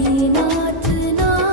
कृष्ण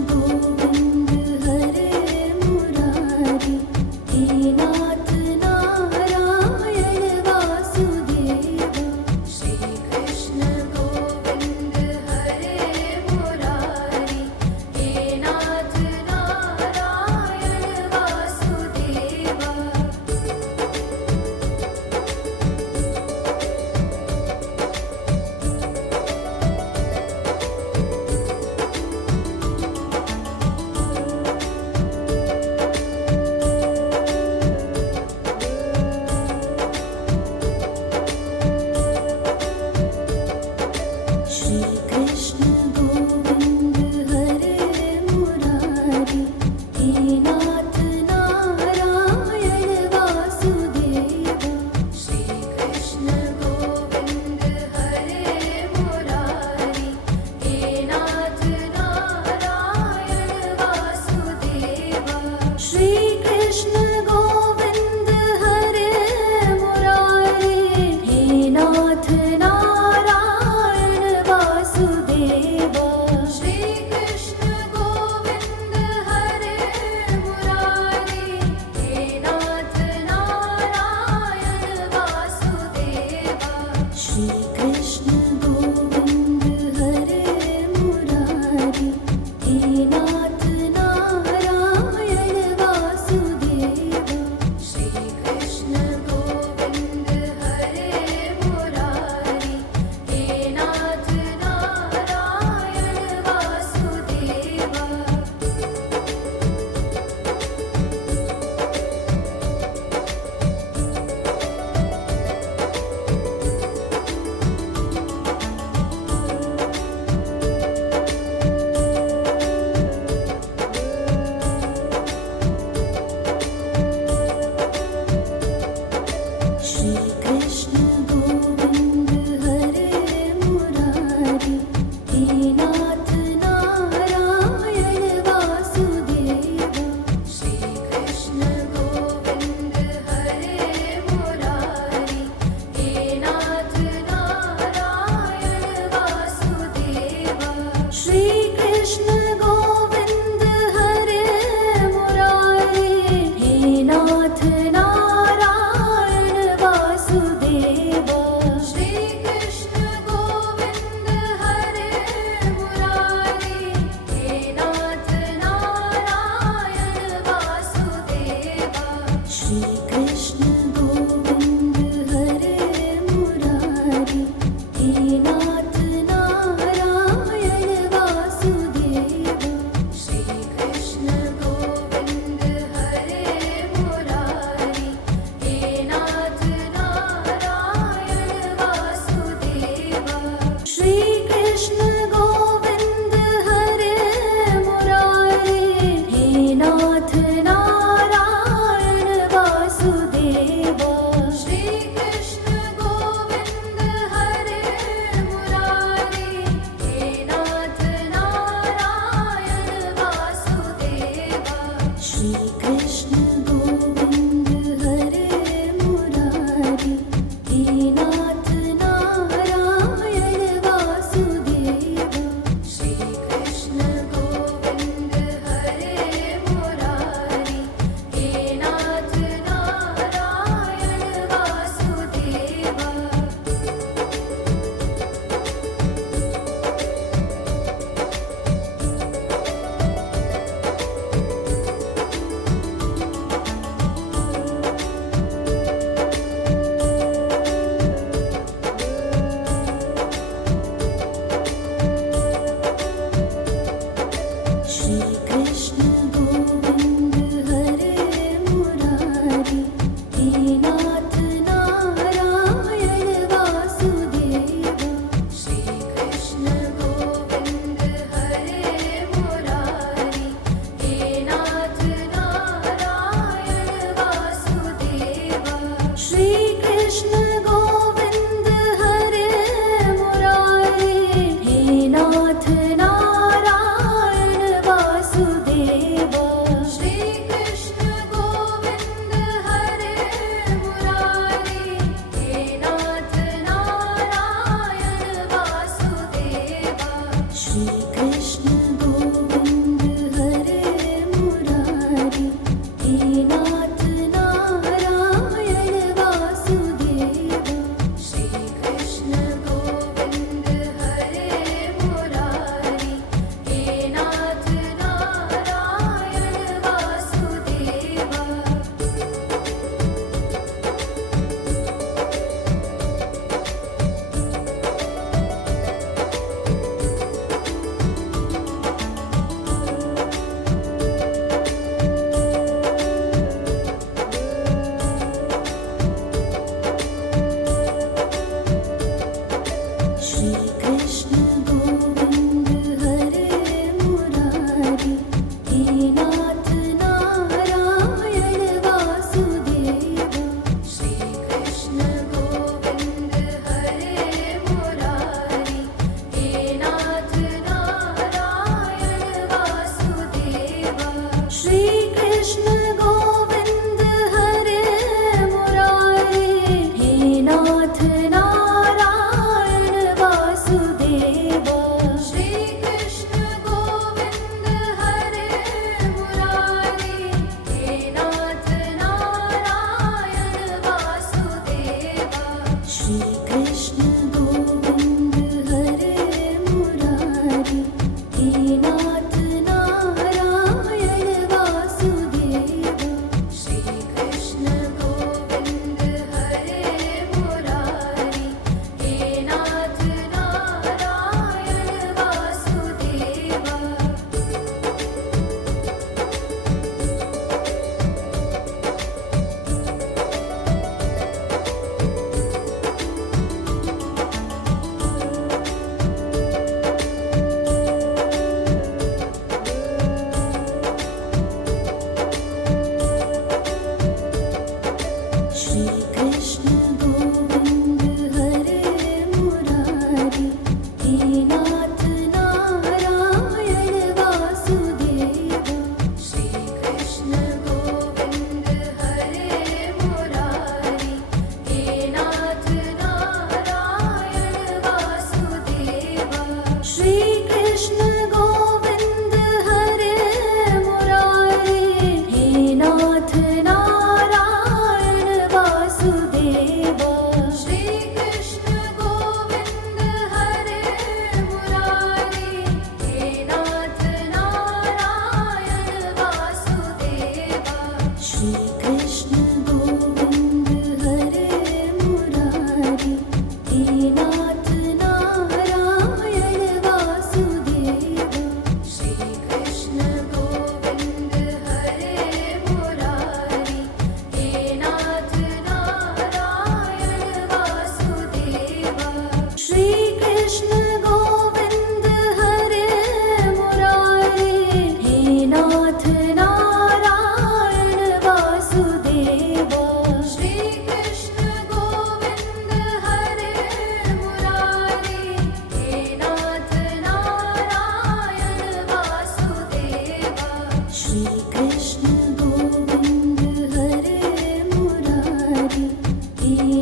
गोविंद हरे मुरारी हे नाथ श्री कृष्ण गोविंद हरे मुरारी, हे नाथ नारायण वासुदेवा। श्री कृष्ण गोविंद हरे मुरारी, हे नाथ नारायण वासुदेवा। श्री कृष्ण गोविंद हरे मुरारी, हे नाथ नारायण वासुदेवा। श्री कृष्ण गोविंद हरे मुरारी, हे नाथ नारायण वासुदेवा। श्री कृष्ण गोविंद हरे मुरारी, हे नाथ नारायण वासुदेवा। श्री कृष्ण गोविंद हरे मुरारी, हे नाथ नारायण वासुदेवा। श्री कृष्ण गोविंद हरे मुरारी, हे नाथ नारायण वासुदेवा। श्री कृष्ण गोविंद हरे मुरारी, हे नाथ नारायण वासुदेवा। श्री कृष्ण गोविंद हरे मुरारी, हे नाथ नारायण वासुदेवा। श्री कृष्ण गोविंद हरे मुरारी, हे नाथ नारायण वासुदेवा। श्री कृष्ण गोविंद हरे मुरारी, हे नाथ नारायण वासुदेवा। श्री कृष्ण गोविंद हरे मुरारी, हे नाथ नारायण वासुदेवा। श्री कृष्ण गोविंद हरे मुरारी, हे नाथ नारायण वासुदेवा। श्री कृष्ण गोविंद हरे मुरारी, हे नाथ नारायण वासुदेवा। श्री कृष्ण गोविंद हरे मुरारी, हे नाथ नारायण वासुदेवा। श्री कृष्ण गोविंद हरे मुरारी, हे नाथ नारायण वासुदेवा। श्री कृष्ण गोविंद हरे मुरारी, हे नाथ नारायण वासुदेवा। श्री कृष्ण गोविंद हरे मुरारी, हे नाथ नारायण वासुदेवा। श्री कृष्ण गोविंद हरे मुरारी, हे नाथ नारायण वासुदेवा। श्री कृष्ण गोविंद हरे मुरारी, हे नाथ नारायण वासुदेवा। श्री कृष्ण गोविंद हरे मुरारी, हे नाथ नारायण वासुदेवा। श्री कृष्ण गोविंद हरे मुरारी, हे नाथ नारायण वासुदेवा। श्री कृष्ण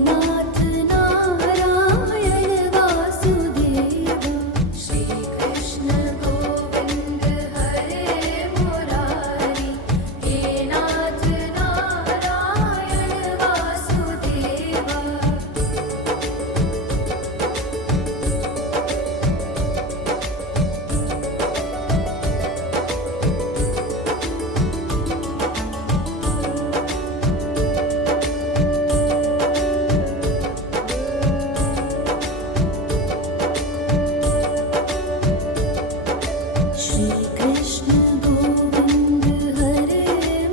नाथ नारायण वासुदेवा। श्री कृष्ण गोविंद हरे मुरारी, हे नाथ नारायण वासुदेवा। श्री कृष्ण गोविंद हरे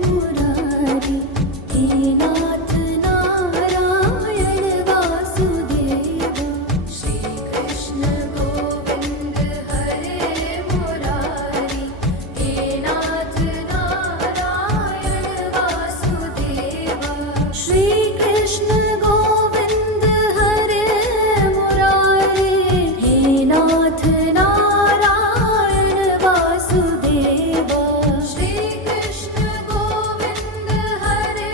मुरारी, हे नाथ नारायण वासुदेवा। श्री कृष्ण गोविंद हरे मुरारी, हे नाथ नारायण वासुदेवा। श्री कृष्ण गोविंद हरे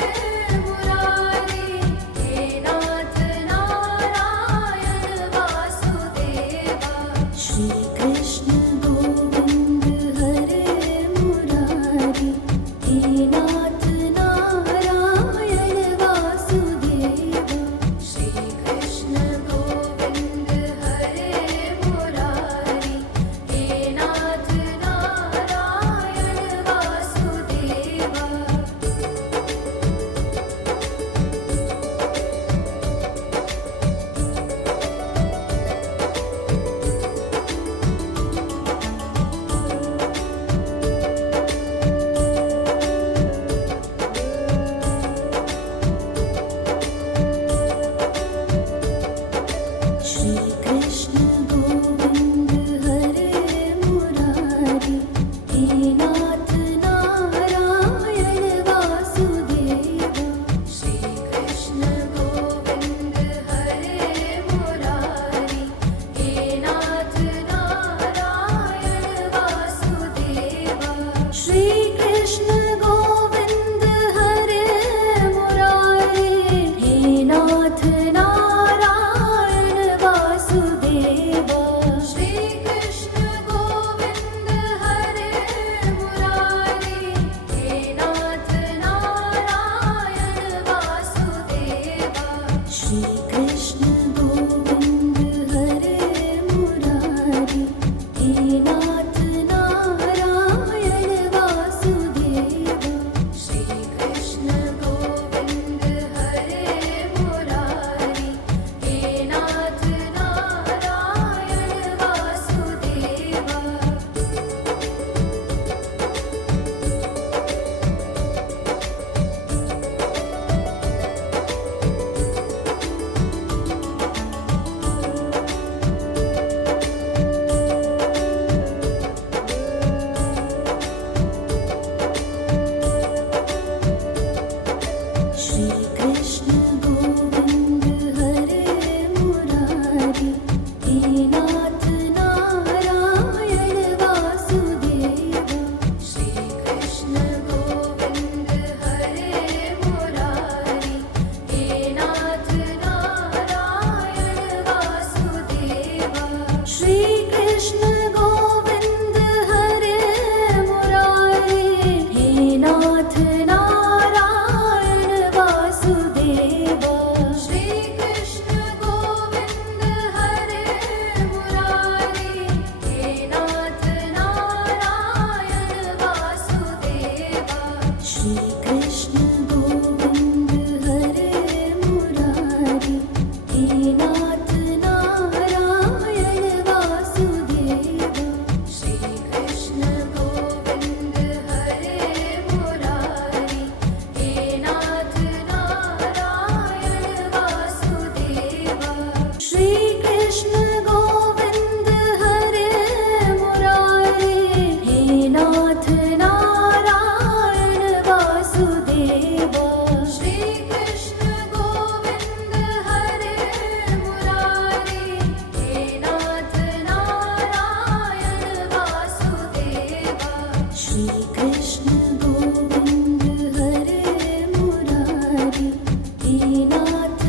मुरारी, हे नाथ नारायण वासुदेवा। श्री कृष्ण गोविंद हरे मुरारी, हे नाथ नारायण वासुदेवा। श्री कृष्ण गोविंद हरे मुरारी, हे नाथ नारायण वासुदेवा। श्री कृष्ण गोविंद हरे मुरारी, हे नाथ नारायण वासुदेवा। श्री कृष्ण गोविंद हरे मुरारी, हे नाथ नारायण वासुदेवा। श्री कृष्ण गोविंद हरे मुरारी, हे नाथ नारायण वासुदेवा। श्री कृष्ण गोविंद हरे मुरारी, हे नाथ नारायण वासुदेवा। श्री कृष्ण गोविंद हरे मुरारी, हे नाथ नारायण वासुदेवा। श्री कृष्ण गोविंद हरे मुरारी, हे नाथ नारायण वासुदेवा। श्री कृष्ण गोविंद हरे मुरारी, हे नाथ नारायण वासुदेवा। श्री कृष्ण गोविंद हरे मुरारी, हे नाथ नारायण वासुदेवा। श्री कृष्ण गोविंद हरे मुरारी, हे नाथ नारायण वासुदेवा। श्री कृष्ण गोविंद हरे मुरारी, हे नाथ नारायण वासुदेवा। श्री कृष्ण गोविंद हरे मुरारी, हे नाथ नारायण वासुदेवा। श्री कृष्ण गोविंद हरे मुरारी, हे नाथ नारायण वासुदेवा। श्री कृष्ण गोविंद हरे मुरारी, हे नाथ नारायण वासुदेवा। श्री कृष्ण गोविंद हरे मुरारी, हे नाथ नारायण वासुदेवा। श्री कृष्ण गोविंद हरे मुरारी, हे नाथ नारायण वासुदेवा। श्री कृष्ण गोविंद हरे मुरारी, हे नाथ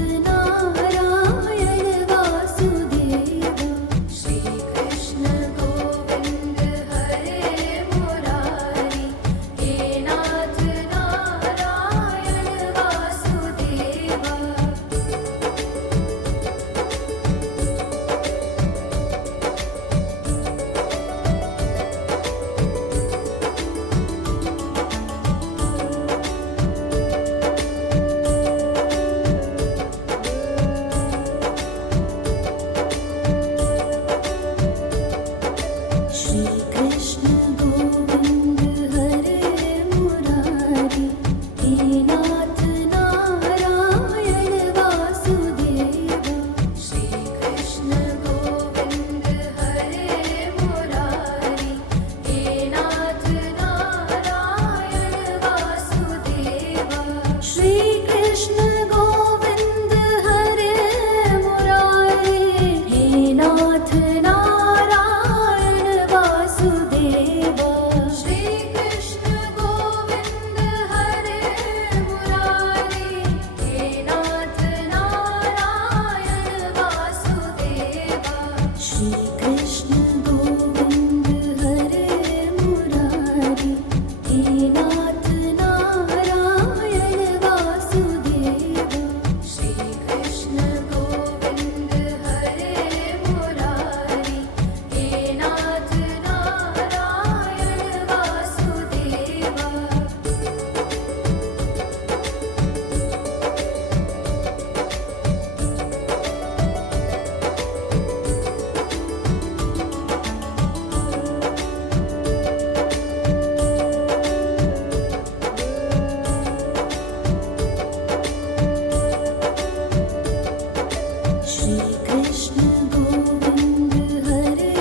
श्री कृष्ण गोविंद हरे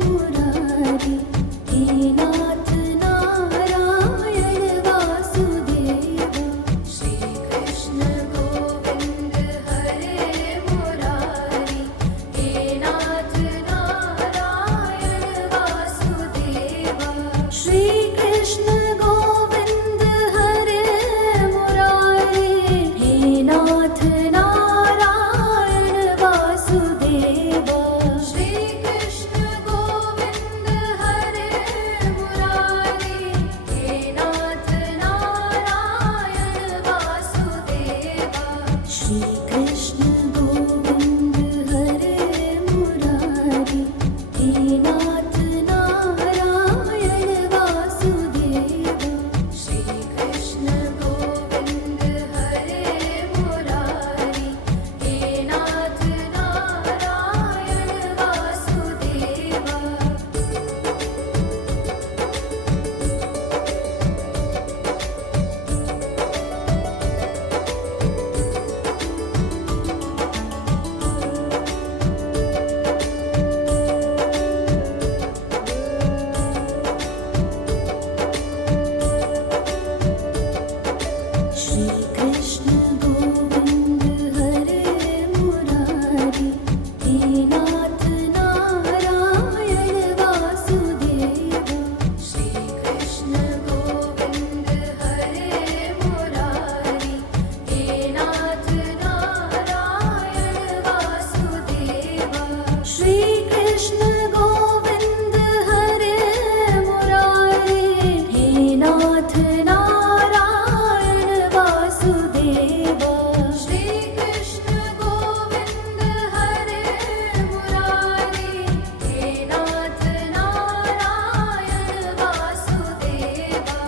मुरारी, हे नाथ नारायण वासुदेवा। श्री कृष्ण गोविंद हरे मुरारी, हे नाथ नारायण वासुदेवा। श्री कृष्ण गोविंद हरे मुरारी, हे नाथ नारायण वासुदेवा। श्री कृष्ण गोविंद हरे मुरारी, हे नाथ नारायण वासुदेवा। श्री कृष्ण गोविंद हरे मुरारी, हे नाथ नारायण वासुदेवा। श्री कृष्ण गोविंद हरे मुरारी, हे नाथ नारायण वासुदेवा। श्री कृष्ण गोविंद हरे मुरारी, हे नाथ नारायण वासुदेवा। श्री कृष्ण गोविंद हरे मुरारी, हे नाथ नारायण वासुदेवा। श्री कृष्ण गोविंद हरे मुरारी, हे नाथ नारायण वासुदेवा। श्री कृष्ण गोविंद हरे मुरारी, हे नाथ नारायण वासुदेवा।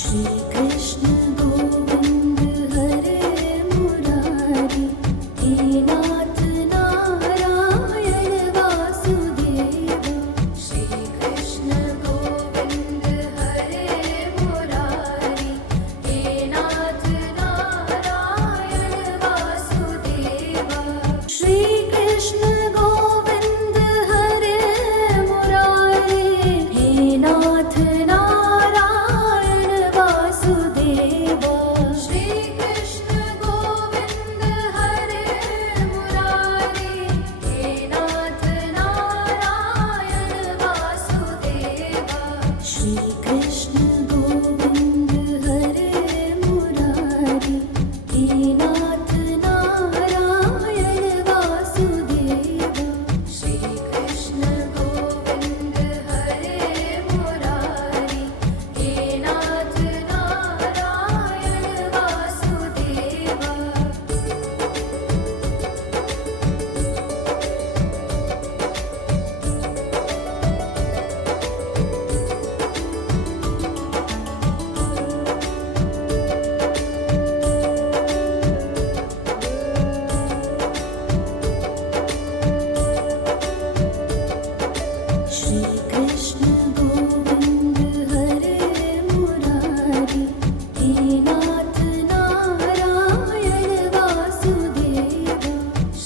श्री कृष्ण गोविंद हरे मुरारी, हे नाथ नारायण वासुदेवा। श्री कृष्ण गोविंद हरे मुरारी, हे नाथ नारायण वासुदेवा। श्री कृष्ण गोविंद हरे मुरारी, हे नाथ नारायण वासुदेवा। श्री कृष्ण गोविंद हरे मुरारी, हे नाथ नारायण वासुदेवा। श्री कृष्ण गोविंद हरे मुरारी, हे नाथ नारायण वासुदेवा। श्री कृष्ण गोविंद हरे मुरारी, हे नाथ नारायण वासुदेवा। श्री कृष्ण गोविंद हरे मुरारी, हे नाथ नारायण वासुदेवा।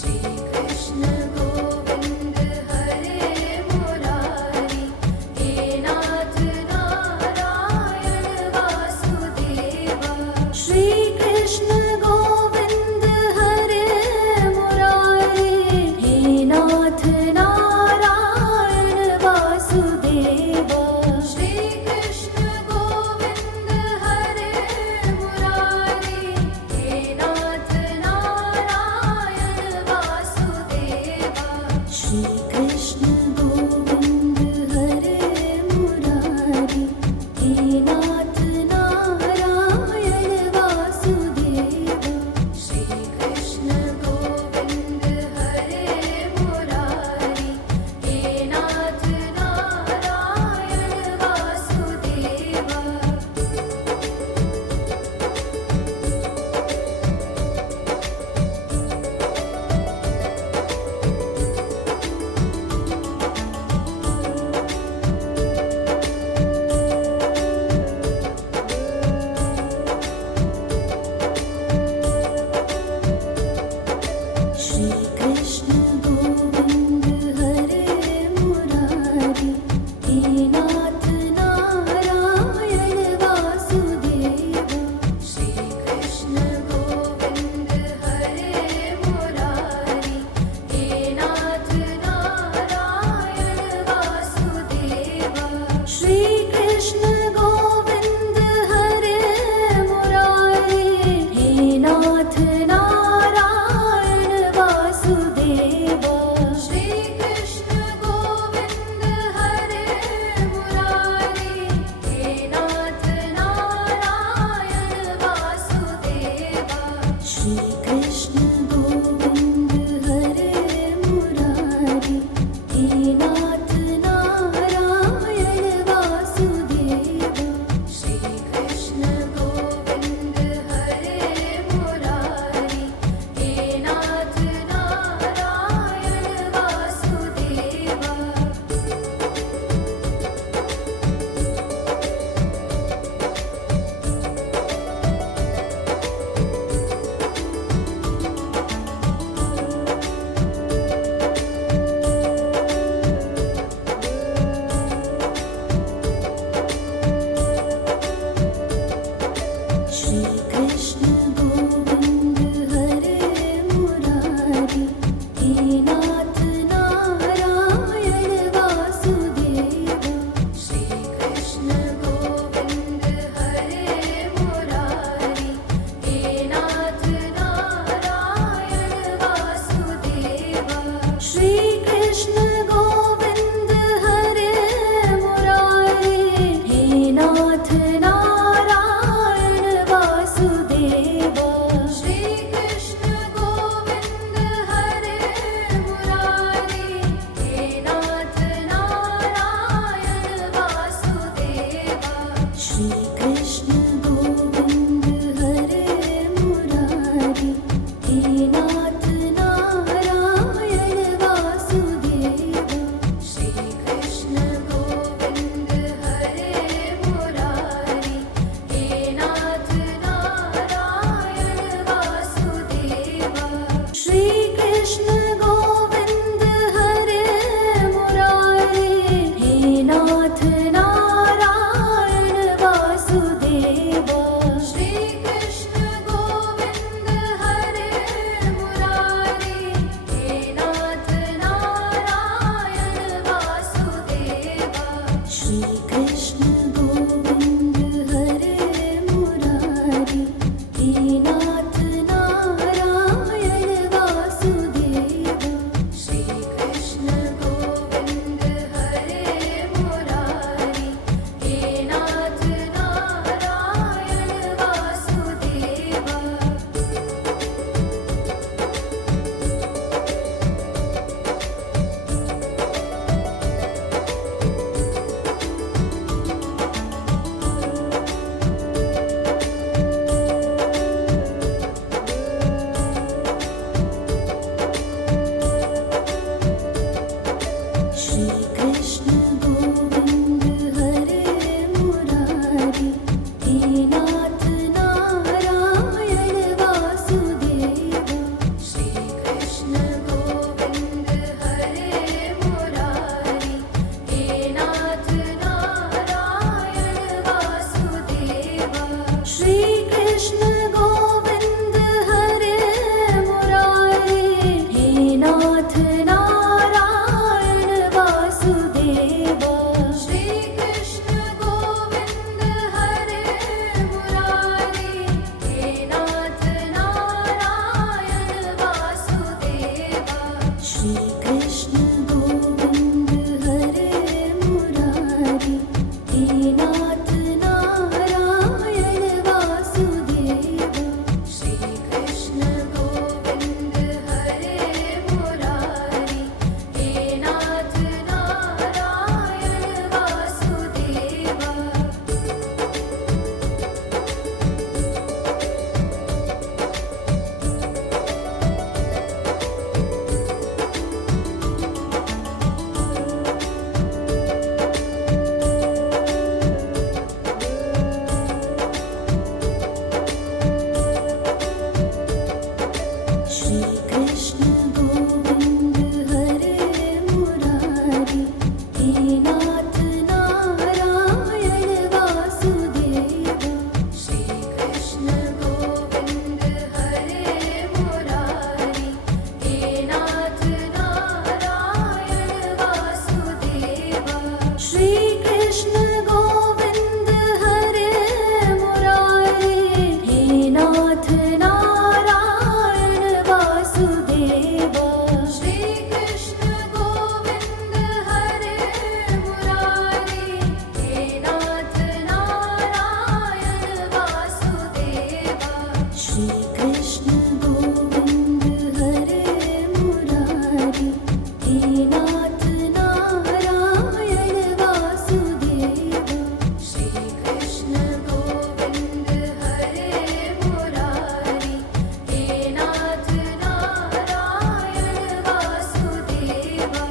श्री कृष्ण गोविंद हरे मुरारी, हे नाथ नारायण वासुदेवा। श्री कृष्ण गोविंद हरे मुरारी, हे नाथ नारायण वासुदेवा। श्री कृष्ण गोविंद हरे मुरारी, हे नाथ नारायण वासुदेवा। श्री कृष्ण गोविंद हरे मुरारी, हे नाथ नारायण वासुदेवा। श्री कृष्ण गोविंद हरे मुरारी, हे नाथ नारायण वासुदेवा। श्री कृष्ण हे नाथ नारायण वासुदेवा। श्री कृष्ण गोविंद हरे मुरारी, हे नाथ नारायण वासुदेवा। श्री कृष्ण गोविंद हरे मुरारी, हे नाथ नारायण वासुदेवा। श्री कृष्ण गोविंद हरे मुरारी, हे नाथ नारायण वासुदेवा। श्री कृष्ण गोविंद हरे मुरारी, हे नाथ नारायण वासुदेवा। श्री कृष्ण गोविंद हरे मुरारी, हे नाथ नारायण वासुदेवा। श्री कृष्ण गोविंद हरे मुरारी, हे नाथ नारायण वासुदेवा। श्री कृष्ण गोविंद हरे मुरारी, हे नाथ नारायण वासुदेवा। श्री कृष्ण गोविंद हरे मुरारी, हे नाथ नारायण वासुदेवा। श्री कृष्ण गोविंद हरे मुरारी, हे नाथ नारायण वासुदेवा। श्री कृष्ण गोविंद हरे मुरारी, हे नाथ नारायण वासुदेवा। श्री कृष्ण गोविंद हरे मुरारी, हे नाथ नारायण वासुदेवा। श्री कृष्ण गोविंद हरे मुरारी, हे नाथ नारायण वासुदेवा। श्री कृष्ण गोविंद हरे मुरारी, हे नाथ नारायण वासुदेवा। श्री कृष्ण गोविंद हरे मुरारी, हे नाथ नारायण वासुदेवा। श्री कृष्ण गोविंद हरे मुरारी, हे नाथ नारायण वासुदेवा। श्री कृष्ण गोविंद हरे मुरारी, हे नाथ नारायण वासुदेवा। श्री कृष्ण गोविंद हरे मुरारी, हे नाथ नारायण वासुदेवा। श्री कृष्ण गोविंद हरे मुरारी, हे नाथ नारायण वासुदेवा। श्री कृष्ण गोविंद हरे मुरारी, हे नाथ नारायण वासुदेवा। श्री कृष्ण गोविंद हरे मुरारी, हे नाथ नारायण वासुदेवा। श्री कृष्ण गोविंद हरे मुरारी, हे नाथ नारायण वासुदेवा।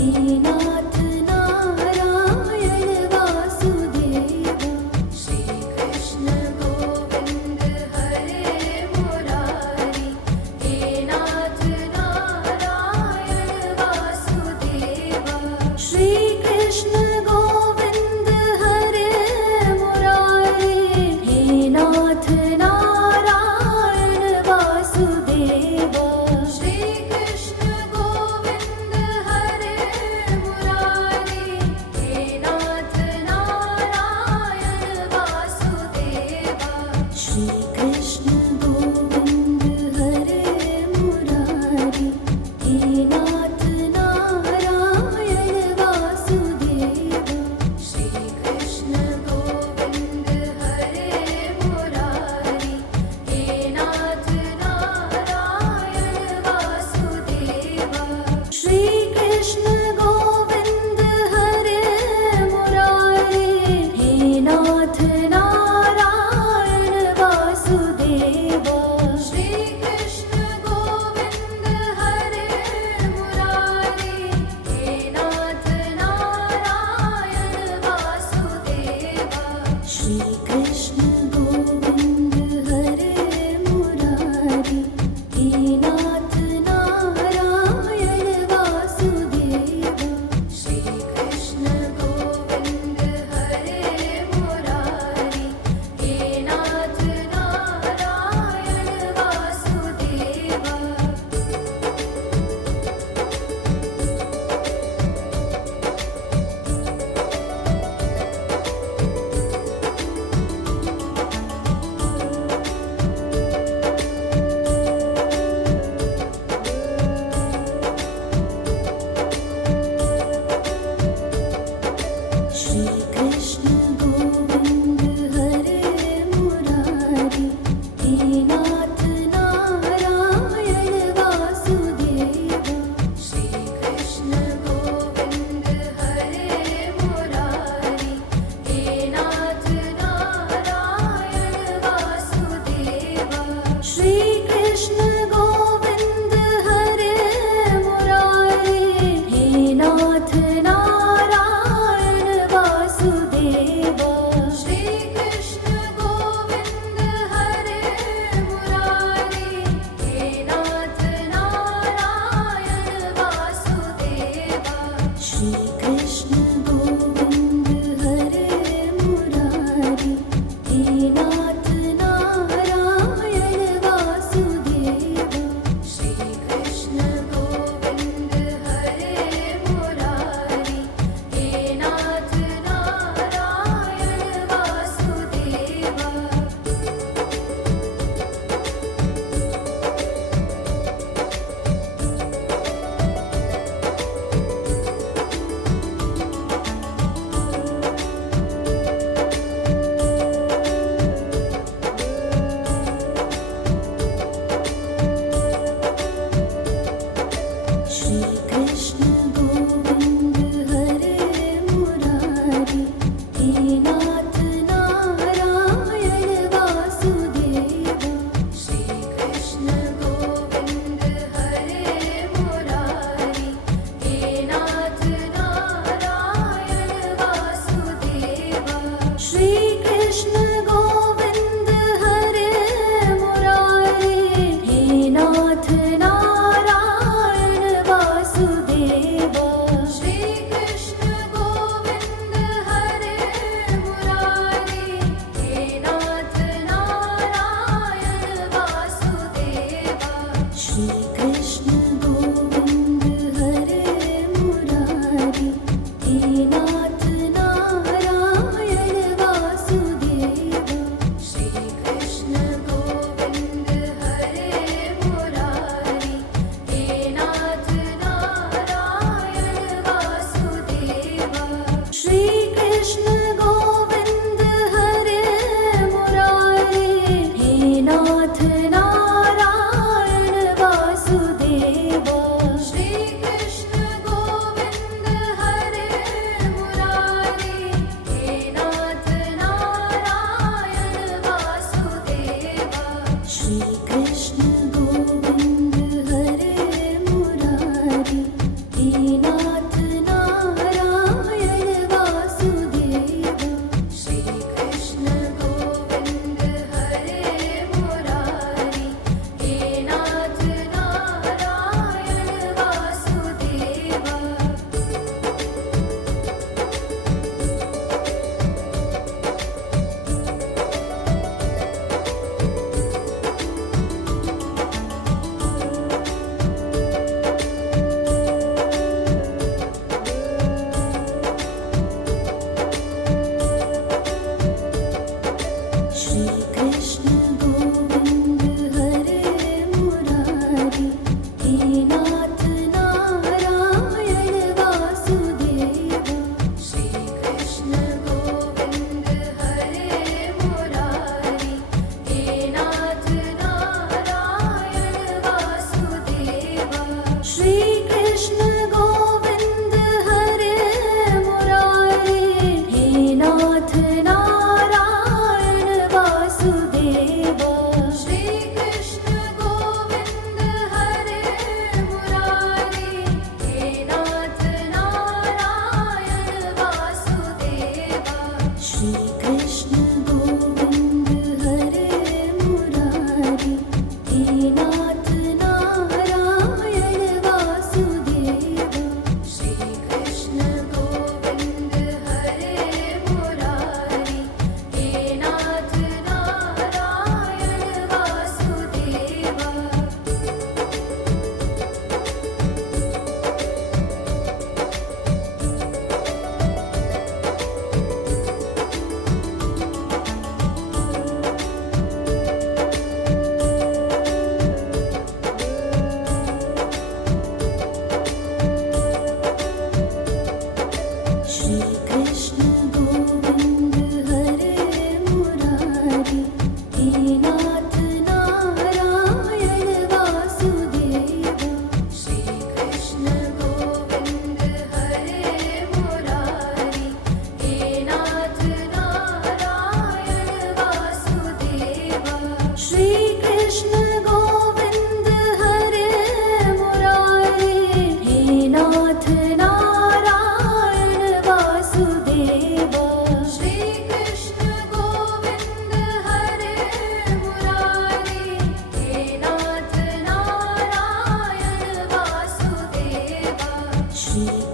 हे नाथ श्री कृष्ण गोविंद हरे मुरारी, हे नाथ नारायण वासुदेवा। श्री कृष्ण गोविंद हरे मुरारी, हे नाथ नारायण वासुदेवा। श्री कृष्ण गोविंद हरे मुरारी, हे नाथ नारायण वासुदेवा। श्री कृष्ण गोविंद हरे मुरारी, हे नाथ नारायण वासुदेवा। श्री कृष्ण गोविंद हरे मुरारी, हे नाथ नारायण वासुदेवा। श्री कृष्ण गोविंद हरे मुरारी, हे नाथ नारायण वासुदेवा। श्री कृष्ण गोविंद हरे मुरारी, हे नाथ नारायण वासुदेवा। श्री कृष्ण गोविंद हरे मुरारी, हे नाथ नारायण वासुदेवा। श्री कृष्ण गोविंद हरे मुरारी, हे नाथ नारायण वासुदेवा। श्री कृष्ण गोविंद हरे मुरारी, हे नाथ नारायण वासुदेवा। श्री कृष्ण गोविंद हरे मुरारी, हे नाथ नारायण वासुदेवा। श्री कृष्ण गोविंद हरे मुरारी, हे नाथ नारायण वासुदेवा। श्री कृष्ण गोविंद हरे मुरारी, हे नाथ नारायण वासुदेवा। श्री कृष्ण गोविंद हरे मुरारी,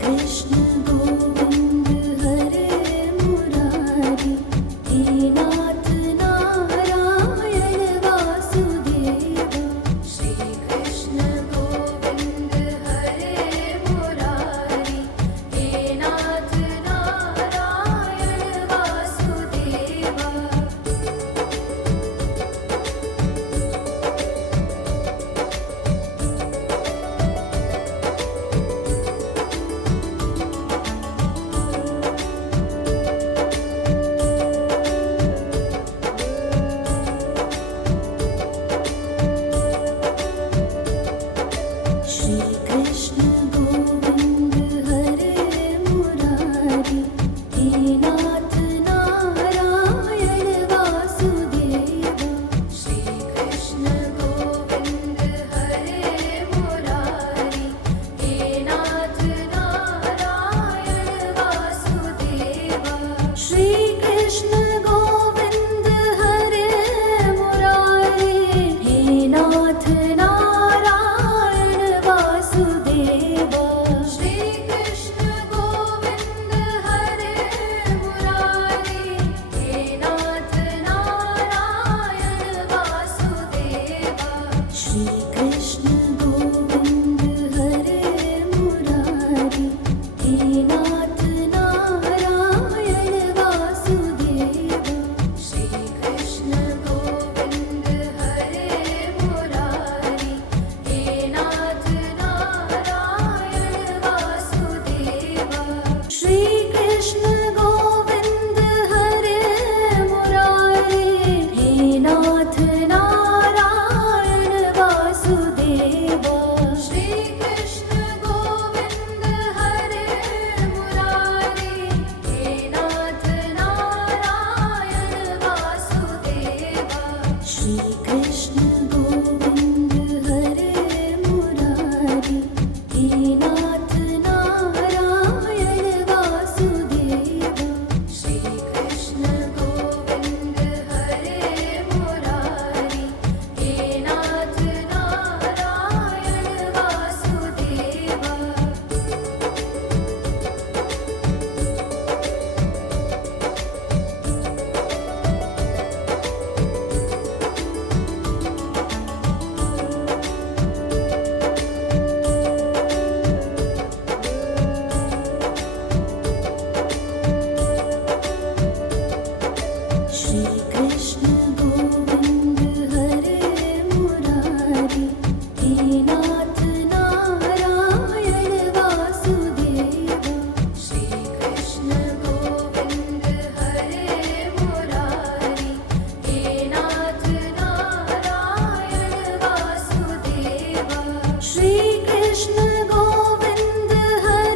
कृष्ण